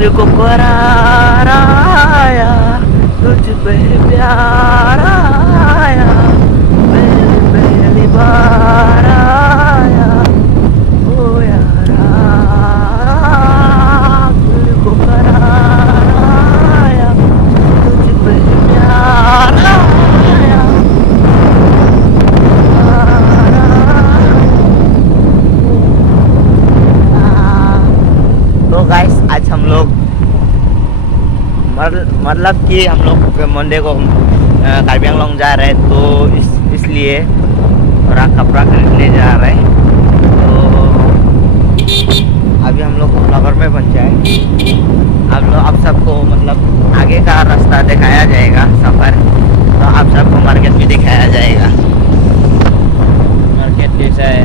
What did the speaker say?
दिल को करार आया, तुझ पे प्यार आया, पहली बार आया, ओ यारा, दिल को करार आया, तुझ पे प्यार आया। तो गाइस आज हम लोग मतलब कि हम लोग मंडे को कार्बी आंगलोंग जा रहे हैं, तो इसलिए थोड़ा कपड़ा खरीदने जा रहे हैं। तो अभी हम लोग फ्लावर में पहुंचे हैं। आप सबको मतलब आगे का रास्ता दिखाया जाएगा, सफ़र तो आप सबको मार्केट भी दिखाया जाएगा। मार्केट कैसा है